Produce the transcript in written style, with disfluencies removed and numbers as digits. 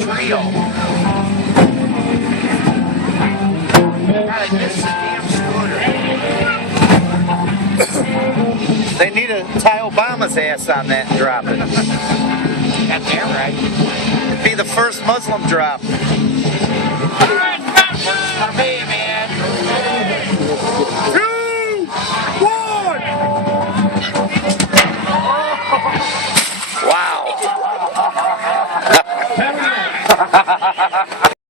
Trio. God, I missed the damn scooter. They need to tie Obama's ass on that and drop it. That's damn right. It'd be the first Muslim drop. First for me, man. 2, 1. Wow.